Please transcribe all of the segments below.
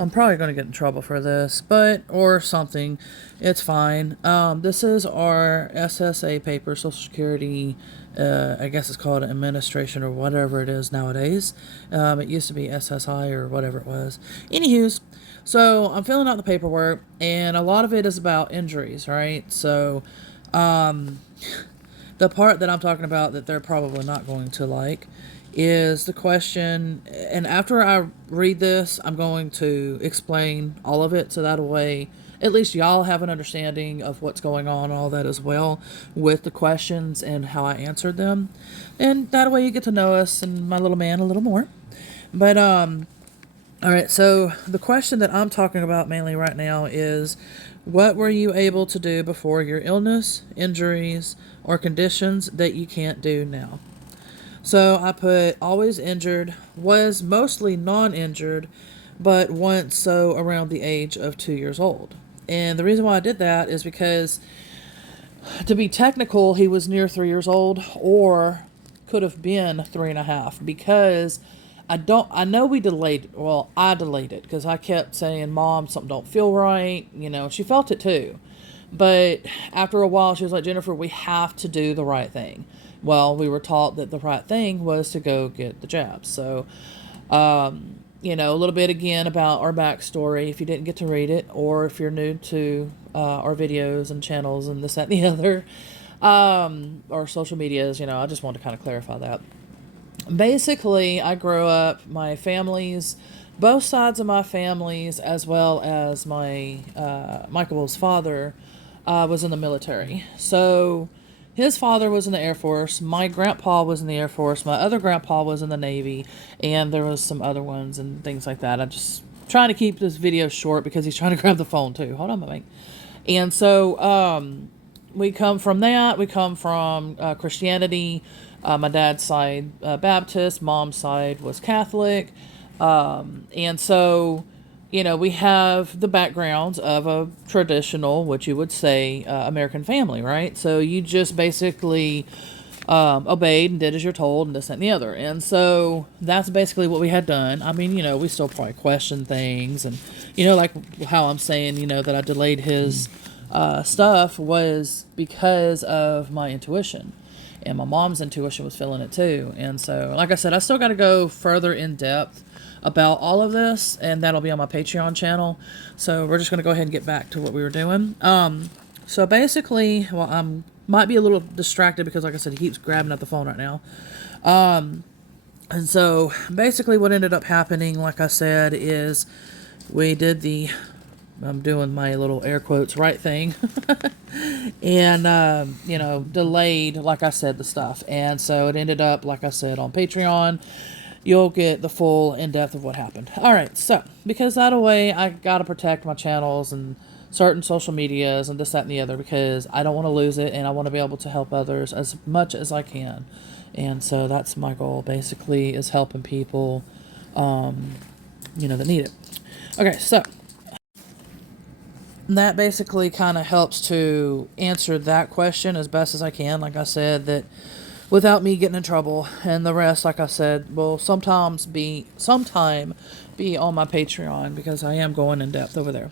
I'm probably going to get in trouble for this, or something. It's fine. This is our SSA paper, Social Security, I guess it's called administration or whatever it is nowadays. It used to be SSI or whatever it was. Anywho's, so I'm filling out the paperwork, and a lot of it is about injuries, right? So, the part that I'm talking about that they're probably not going to like is the question, and after I read this, I'm going to explain all of it so that way at least y'all have an understanding of what's going on, all that as well, with the questions and how I answered them. And that way you get to know us and my little man a little more. But, all right, so the question that I'm talking about mainly right now is, what were you able to do before your illness, injuries, or conditions that you can't do now? So I put always injured, was mostly non-injured, but once so around the age of 2 years old. And the reason why I did that is because, to be technical, he was near 3 years old, or could have been 3.5, because I know we delayed, well, I delayed it because I kept saying, Mom, something don't feel right. She felt it too. But after a while, she was like, Jennifer, we have to do the right thing. Well, we were taught that the right thing was to go get the jab. So, a little bit again about our backstory if you didn't get to read it, or if you're new to our videos and channels and this, that, and the other, or social medias, I just wanted to kind of clarify that. Basically, I grew up, my families, both sides of my families, as well as my Michael's father, was in the military. So his father was in the Air Force. My grandpa was in the Air Force. My other grandpa was in the Navy. And there was some other ones and things like that. I'm just trying to keep this video short because he's trying to grab the phone too. Hold on, mate. And so we come from that. We come from Christianity. My dad's side Baptist. Mom's side was Catholic. And so, we have the backgrounds of a traditional, what you would say, American family, right? So you just basically obeyed and did as you're told and this, that, and the other. And so that's basically what we had done. I mean, we still probably question things. And, like how I'm saying, that I delayed his stuff was because of my intuition. And my mom's intuition was feeling it too. And so, like I said, I still got to go further in depth about all of this, and that'll be on my Patreon channel. So we're just going to go ahead and get back to what we were doing. So basically, well, I might be a little distracted because, like I said, he keeps grabbing at the phone right now. And so basically what ended up happening, like I said, is we did I'm doing my little air quotes right thing. And, delayed, like I said, the stuff. And so it ended up, like I said, on Patreon. You'll get the full in-depth of what happened. All right, so because that way, I got to protect my channels and certain social medias and this, that, and the other, because I don't want to lose it, and I want to be able to help others as much as I can. And so that's my goal, basically, is helping people, that need it. Okay, so that basically kind of helps to answer that question as best as I can. Like I said, that without me getting in trouble, and the rest, like I said, will sometime be on my Patreon, because I am going in depth over there.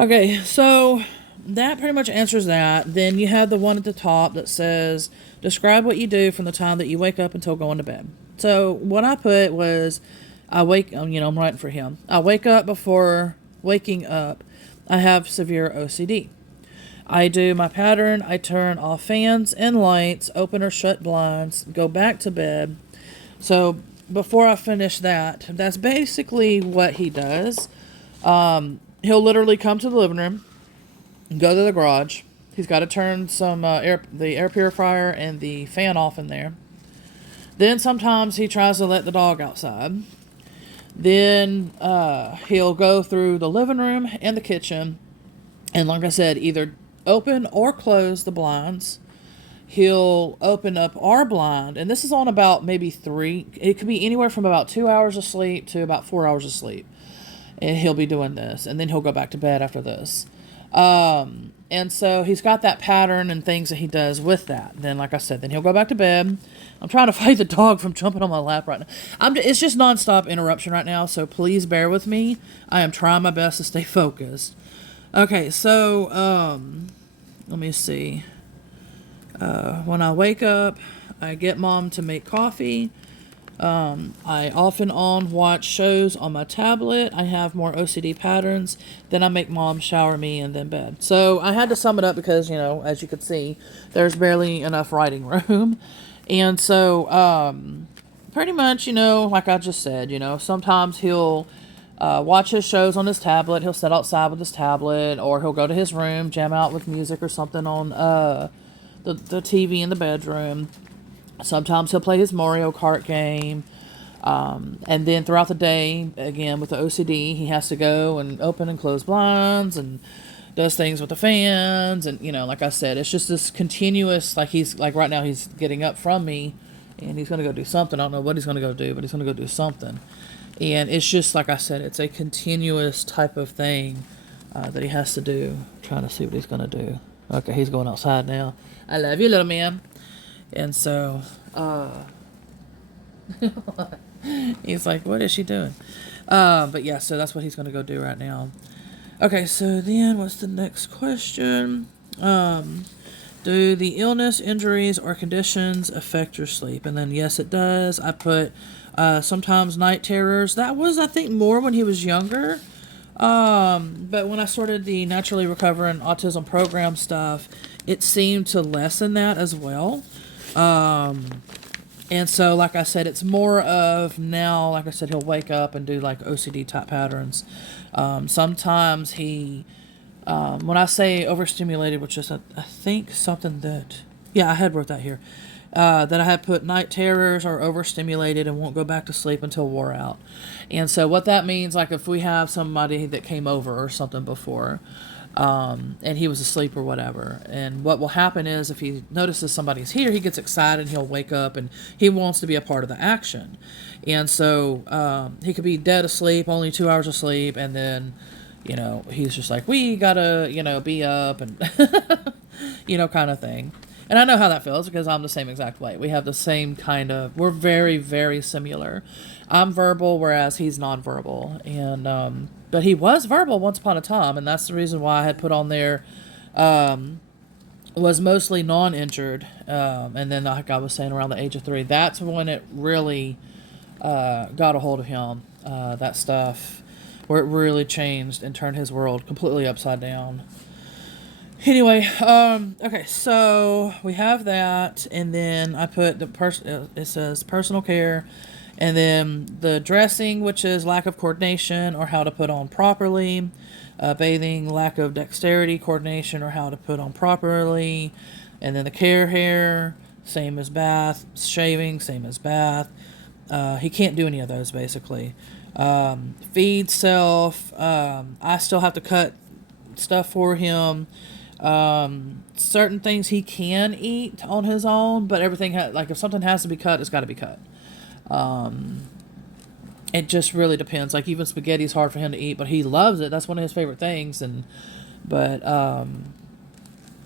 Okay, so that pretty much answers that. Then you have the one at the top that says, describe what you do from the time that you wake up until going to bed. So what I put was, I'm writing for him. I wake up. Before waking up, I have severe OCD. I do my pattern. I turn off fans and lights, open or shut blinds, go back to bed. So before I finish that, that's basically what he does. He'll literally come to the living room, go to the garage. He's got to turn the air purifier and the fan off in there. Then sometimes he tries to let the dog outside. Then he'll go through the living room and the kitchen, and like I said, either open or close the blinds. He'll open up our blind, and this is on about maybe 3. It could be anywhere from about 2 hours of sleep to about 4 hours of sleep. And he'll be doing this, and then he'll go back to bed after this. And so he's got that pattern and things that he does with that. Then, like I said, then he'll go back to bed. I'm trying to fight the dog from jumping on my lap right now. It's just nonstop interruption right now, so please bear with me. I am trying my best to stay focused. Okay, so, let me see. When I wake up, I get Mom to make coffee. I off and on watch shows on my tablet. I have more OCD patterns. Then I make Mom shower me and then bed. So I had to sum it up because, as you could see, there's barely enough writing room. And so, pretty much, like I just said, sometimes he'll watch his shows on his tablet. He'll sit outside with his tablet, or he'll go to his room, jam out with music or something on the TV in the bedroom. Sometimes he'll play his Mario Kart game. And then throughout the day, again, with the OCD, he has to go and open and close blinds and does things with the fans. And, like I said, it's just this continuous, like right now he's getting up from me and he's going to go do something. I don't know what he's going to go do, but he's going to go do something. And it's just, like I said, it's a continuous type of thing that he has to do. I'm trying to see what he's going to do. Okay, he's going outside now. I love you, little man. And so, he's like, what is she doing? But yeah, so that's what he's going to go do right now. Okay, so then what's the next question? Do the illness, injuries, or conditions affect your sleep? And then, yes, it does. I put sometimes night terrors. That was, I think, more when he was younger. But when I started the Naturally Recovering Autism program stuff, it seemed to lessen that as well. And so, like I said, it's more of now, like I said, he'll wake up and do like OCD type patterns. Sometimes he, when I say overstimulated, which is, I think something that, I had wrote that here, that I had put night terrors or overstimulated and won't go back to sleep until wore out. And so what that means, like if we have somebody that came over or something before, and he was asleep or whatever. And what will happen is if he notices somebody's here, he gets excited and he'll wake up and he wants to be a part of the action. And so he could be dead asleep, only 2 hours of sleep, and then, he's just like, we gotta, be up and, kind of thing. And I know how that feels because I'm the same exact way. We have the same we're very, very similar. I'm verbal, whereas he's nonverbal. And, but he was verbal once upon a time, and that's the reason why I had put on there, was mostly non-injured. And then, like I was saying, around the age of 3, that's when it really, got a hold of him. That stuff, where it really changed and turned his world completely upside down. Anyway, okay, so we have that, and then I put it says personal care, and then the dressing, which is lack of coordination or how to put on properly, bathing, lack of dexterity, coordination, or how to put on properly, and then the care hair, same as bath, shaving, same as bath. He can't do any of those, basically. Feed self, I still have to cut stuff for him. Certain things he can eat on his own, but everything if something has to be cut, it's got to be cut. It just really depends. Like even spaghetti is hard for him to eat, but he loves it. That's one of his favorite things.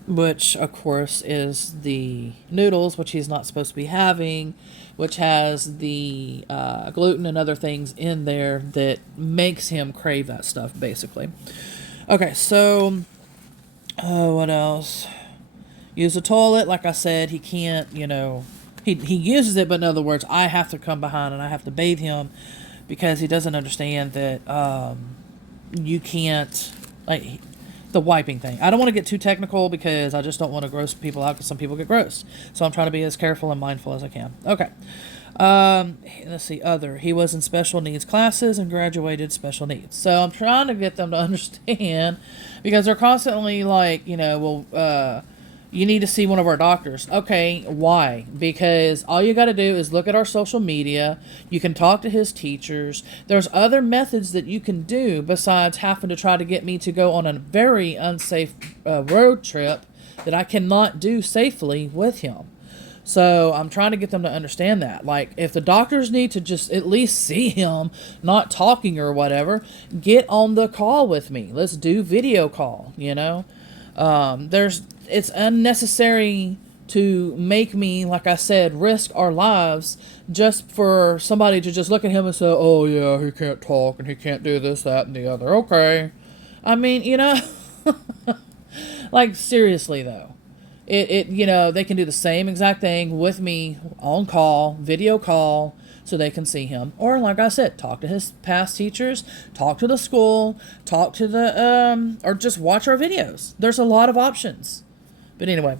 Which of course is the noodles, which he's not supposed to be having, which has the gluten and other things in there that makes him crave that stuff, basically. Okay, so what else? Use the toilet. Like I said, he can't, he uses it, but in other words, I have to come behind and I have to bathe him because he doesn't understand that you can't, the wiping thing. I don't want to get too technical because I just don't want to gross people out because some people get grossed. So I'm trying to be as careful and mindful as I can. Okay. Let's see, he was in special needs classes and graduated special needs. So I'm trying to get them to understand because they're constantly like, you need to see one of our doctors. Okay, why? Because all you got to do is look at our social media. You can talk to his teachers. There's other methods that you can do besides having to try to get me to go on a very unsafe road trip that I cannot do safely with him. So I'm trying to get them to understand that. Like, if the doctors need to just at least see him, not talking or whatever, get on the call with me. Let's do video call, It's unnecessary to make me, like I said, risk our lives just for somebody to just look at him and say, oh yeah, he can't talk and he can't do this, that, and the other. Okay. I mean, like seriously though. They can do the same exact thing with me on call, video call, so they can see him. Or like I said, talk to his past teachers, talk to the school, talk to or just watch our videos. There's a lot of options. But anyway,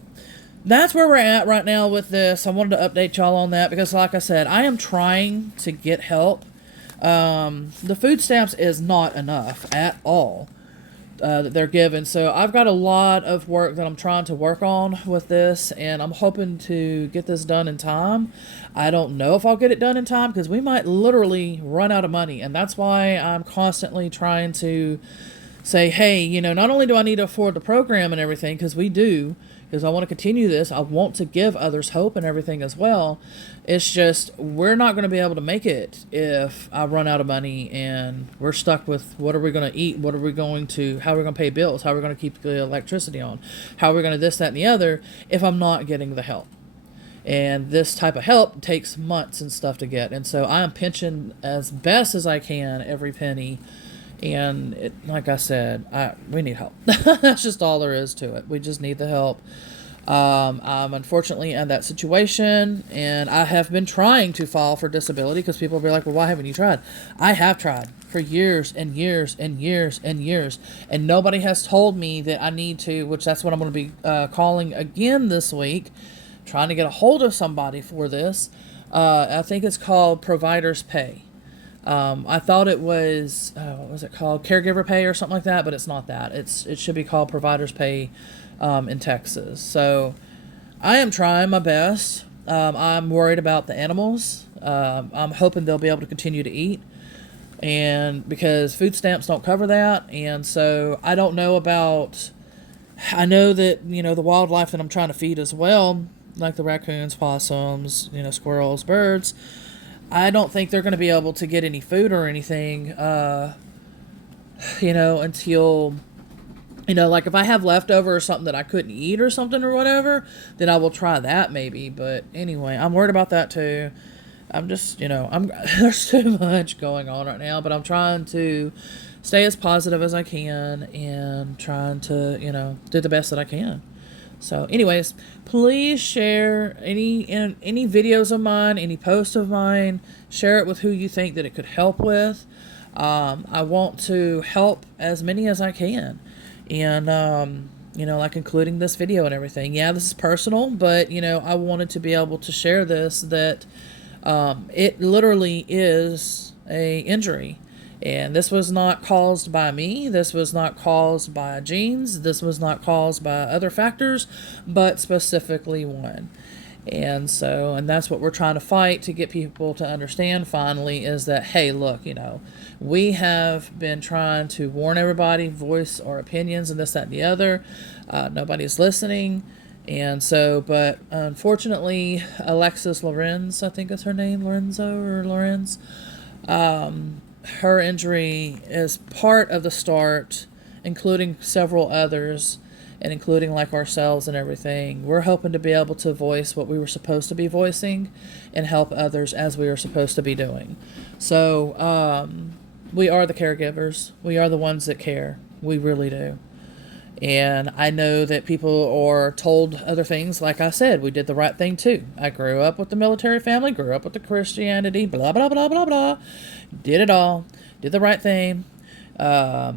that's where we're at right now with this. I wanted to update y'all on that because like I said, I am trying to get help. The food stamps is not enough at all. That they're given. So I've got a lot of work that I'm trying to work on with this, and I'm hoping to get this done in time. I don't know if I'll get it done in time because we might literally run out of money, and that's why I'm constantly trying to say, hey, not only do I need to afford the program and everything, because we do, because I want to continue this, I want to give others hope and everything as well. It's just we're not going to be able to make it if I run out of money and we're stuck with what are we going to eat, how are we going to pay bills, how are we going to keep the electricity on, how are we going to this, that, and the other if I'm not getting the help. And this type of help takes months and stuff to get. And so I am pinching as best as I can every penny. And like I said, we need help. That's just all there is to it. We just need the help. I'm unfortunately in that situation, and I have been trying to file for disability because people will be like, well, why haven't you tried? I have tried for years and years and years and years, and nobody has told me that I need to, which that's what I'm going to be calling again this week, trying to get a hold of somebody for this. I think it's called Provider's Pay. I thought it was, what was it called? Caregiver pay or something like that, but it's not that. It should be called Provider's Pay in Texas. So I am trying my best. I'm worried about the animals. I'm hoping they'll be able to continue to eat. And because food stamps don't cover that. And so I don't know I know that, the wildlife that I'm trying to feed as well, like the raccoons, possums, squirrels, birds, I don't think they're going to be able to get any food or anything, until, like if I have leftover or something that I couldn't eat or something or whatever, then I will try that maybe. But anyway, I'm worried about that too. I'm just, there's too much going on right now, but I'm trying to stay as positive as I can and trying to, do the best that I can. So anyways, please share any videos of mine, any posts of mine. Share it with who you think that it could help with. I want to help as many as I can. And, like including this video and everything. Yeah, this is personal, but, I wanted to be able to share this, that it literally is a injury. And this was not caused by me. This was not caused by genes. This was not caused by other factors, but specifically one. And that's what we're trying to fight to get people to understand finally is that, hey, look, we have been trying to warn everybody, voice our opinions and this, that, and the other. Nobody's listening. And so, but unfortunately, Alexis Lorenz, I think is her name, Lorenz, her injury is part of the start, including several others, and including like ourselves and everything. We're hoping to be able to voice what we were supposed to be voicing and help others as we are supposed to be doing. So we are the caregivers. We are the ones that care. We really do. And I know that people are told other things. Like I said, we did the right thing too. I grew up with the military family, grew up with the Christianity, blah, blah, blah, blah, blah. Did it all. Did the right thing. Have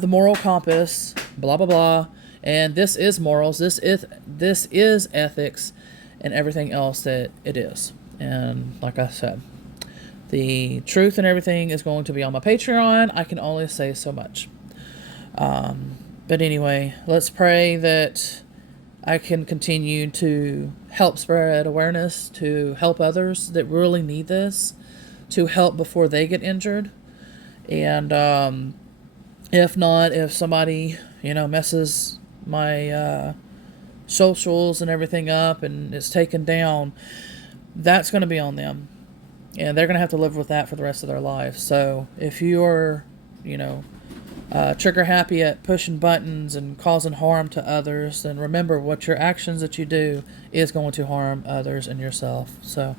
the moral compass, blah, blah, blah. And this is morals. This is ethics and everything else that it is. And like I said, the truth and everything is going to be on my Patreon. I can only say so much. But anyway, let's pray that I can continue to help spread awareness, to help others that really need this, to help before they get injured. And if not, if somebody, messes my socials and everything up and is taken down, that's going to be on them. And they're going to have to live with that for the rest of their life. So if you're, trigger happy at pushing buttons and causing harm to others, then remember what your actions that you do is going to harm others and yourself. So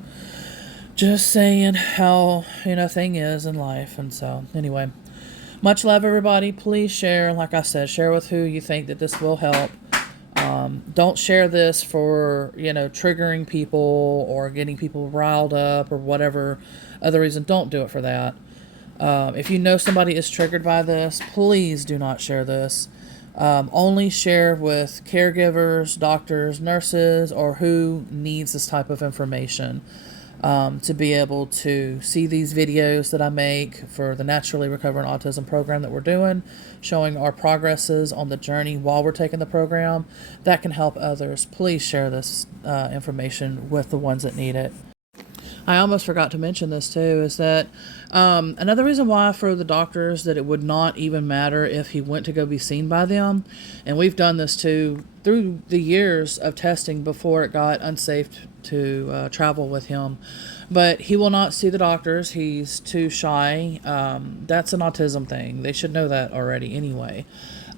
just saying how, thing is in life. And so anyway, much love, everybody. Please share. Like I said, share with who you think that this will help. Don't share this for, triggering people or getting people riled up or whatever other reason. Don't do it for that. If you know somebody is triggered by this, please do not share this. Only share with caregivers, doctors, nurses, or who needs this type of information. To be able to see these videos that I make for the Naturally Recovering Autism program that we're doing, showing our progresses on the journey while we're taking the program, that can help others. Please share this information with the ones that need it. I almost forgot to mention this too, is that another reason why for the doctors that it would not even matter if he went to go be seen by them, and we've done this too through the years of testing before it got unsafe to travel with him, but he will not see the doctors. He's too shy. That's an autism thing. They should know that already anyway.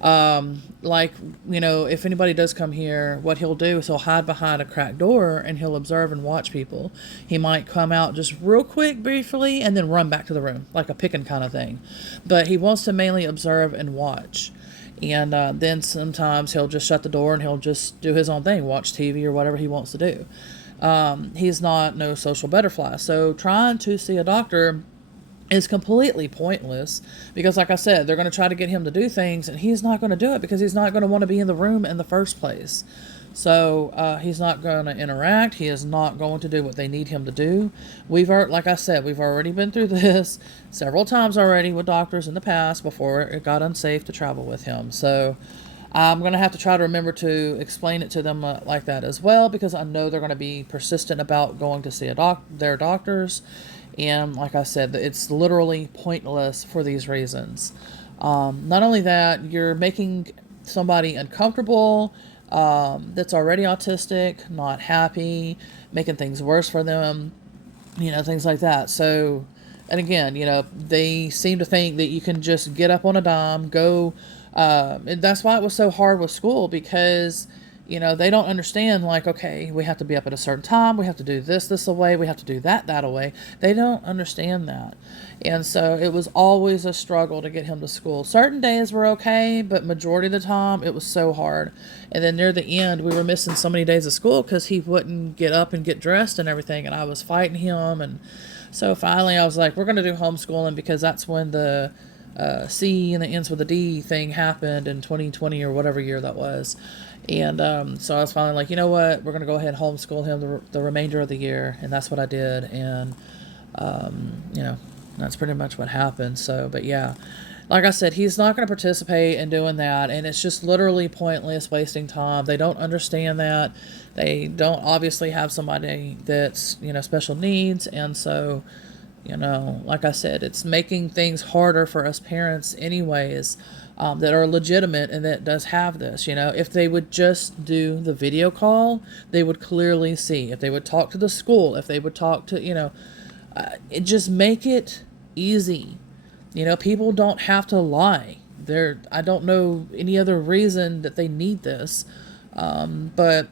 If anybody does come here, what he'll do is he'll hide behind a cracked door and he'll observe and watch people. He might come out just real quick, briefly, and then run back to the room, like a picking kind of thing. But he wants to mainly observe and watch. And then sometimes he'll just shut the door and he'll just do his own thing, watch TV or whatever he wants to do. He's not no social butterfly. So trying to see a doctor is completely pointless because, like I said, they're going to try to get him to do things and he's not going to do it because he's not going to want to be in the room in the first place. So he's not going to interact. He is not going to do what they need him to do. Like I said, we've already been through this several times already with doctors in the past before it got unsafe to travel with him. So I'm going to have to try to remember to explain it to them like that as well, because I know they're going to be persistent about going to see their doctors. And like I said, it's literally pointless for these reasons. Not only that, you're making somebody uncomfortable that's already autistic, not happy, making things worse for them, things like that. So, and again, they seem to think that you can just get up on a dime, go. And that's why it was so hard with school, because they don't understand, like, okay, we have to be up at a certain time, we have to do this away, we have to do that away. They don't understand that. And so it was always a struggle to get him to school. Certain days were okay, but majority of the time it was so hard. And then near the end, we were missing so many days of school because he wouldn't get up and get dressed and everything, and I was fighting him. And so finally I was like, we're going to do homeschooling, because that's when the C and the ends with a D thing happened in 2020 or whatever year that was. And so I was finally like, you know what, we're going to go ahead and homeschool him the remainder of the year. And that's what I did. And, that's pretty much what happened. So, but yeah, like I said, he's not going to participate in doing that. And it's just literally pointless, wasting time. They don't understand that. They don't obviously have somebody that's, special needs. And so, like I said, it's making things harder for us parents anyways, that are legitimate and that does have this. If they would just do the video call, they would clearly see. If they would talk to the school, if they would talk to, it just make it easy. People don't have to lie. I don't know any other reason that they need this. But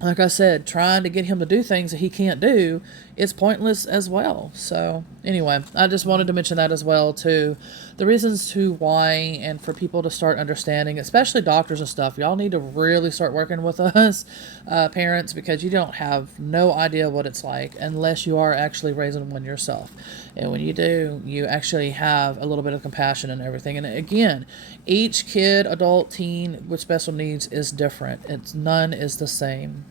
like I said, trying to get him to do things that he can't do is pointless as well. So anyway, I just wanted to mention that as well too. The reasons to why, and for people to start understanding, especially doctors and stuff. Y'all need to really start working with us, parents, because you don't have no idea what it's like unless you are actually raising one yourself. And when you do, you actually have a little bit of compassion and everything. And again, each kid, adult, teen with special needs is different. None is the same.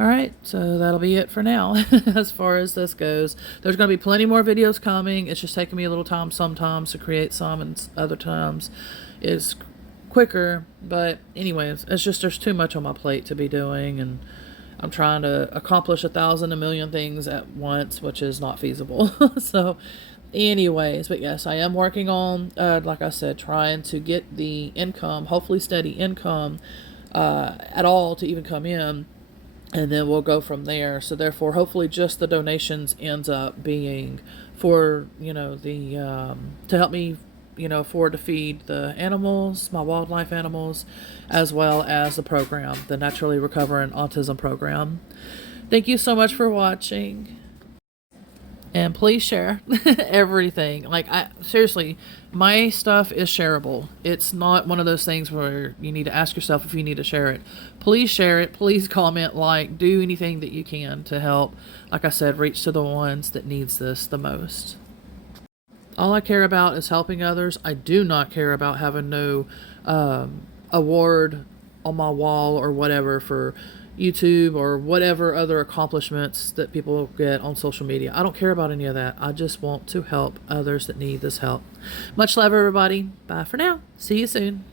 All right, so that'll be it for now as far as this goes. There's going to be plenty more videos coming. It's just taking me a little time sometimes to create some, and other times is quicker. But anyways, it's just there's too much on my plate to be doing, and I'm trying to accomplish 1,000, a million things at once, which is not feasible. So anyways, but yes, I am working on, like I said, trying to get the income, hopefully steady income at all to even come in. And then we'll go from there. So therefore, hopefully just the donations ends up being for, the, to help me afford to feed the animals, my wildlife animals, as well as the program, the Naturally Recovering Autism program. Thank you so much for watching. And please share everything. Like, I seriously, my stuff is shareable. It's not one of those things where you need to ask yourself if you need to share it. Please share it. Please comment, like, do anything that you can to help, like I said, reach to the ones that needs this the most. All I care about is helping others. I do not care about having no award on my wall or whatever for YouTube or whatever other accomplishments that people get on social media. I don't care about any of that. I just want to help others that need this help. Much love, everybody. Bye for now. See you soon.